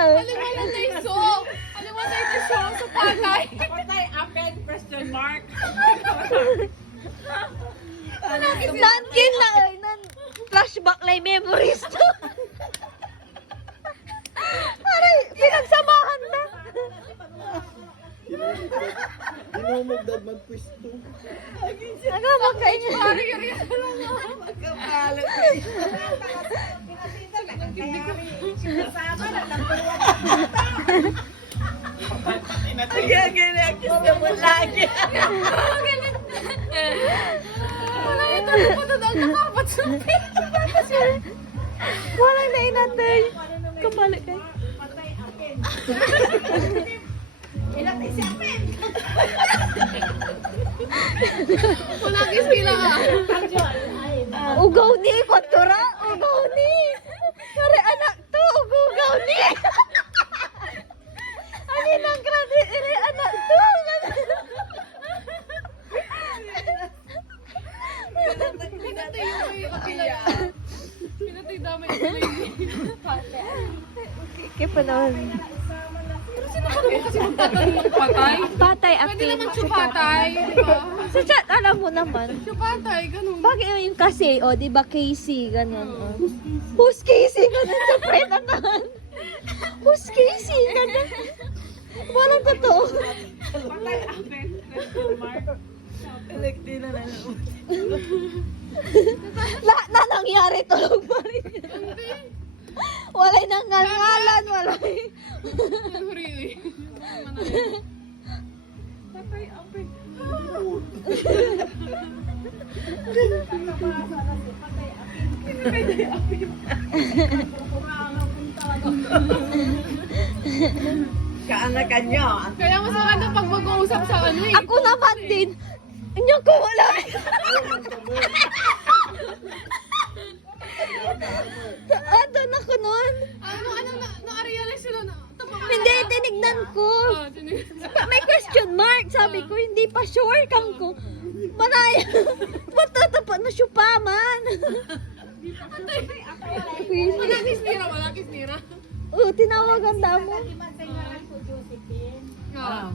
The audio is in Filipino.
Aliwala na iso. Aliwala na iso sa patay. Patay, apen, question mark. Nankin na ay nan flashback lay memories to. Aray, pinagsamahan na. Inumugdad magpwisto. Aga makain. Magkapalit. Agad-agad ka mo lagi. Wala ito. Patadaan ka kapat sa pito. Wala na inatay. Kapali kay. Wala kisila ka. Ugaw ni kontura. Ugaw ni. Kare anak to. Ugaw ni. Ani nang credit ini anak to. Pinatay yung may kapila. Pinatay damay yung may Kaya pa naman. Sino ka naman kasi magtatanong ng patay? Patay Pwede acting. naman siya patay. Diba? Sa chat, alam mo naman. Siya patay, ganun. Bakit yung kasi, o, di ba Casey, ganun, o. Who's Casey? Ganun sa friend naman. Who's Casey? Ganun. Walang totoo. Patay, apen, question mark. Elekti na lang. Lahat na nangyari, tulog pa rin. Walay nangangalan, walay. Really? Patay, ape. Kaanakan nyo. Kaya mas maganda pag mag-uusap sa ano eh. Ako naman din. Inyo ko wala. Ano ako nun? Na-realize sila na. Hindi, tinignan ko. May question mark. Sabi ko, hindi pa sure kang ko. Maraya. Matatapat na siya pa man. Malakis nira, malakis nira. Tinawagan damo. Ah.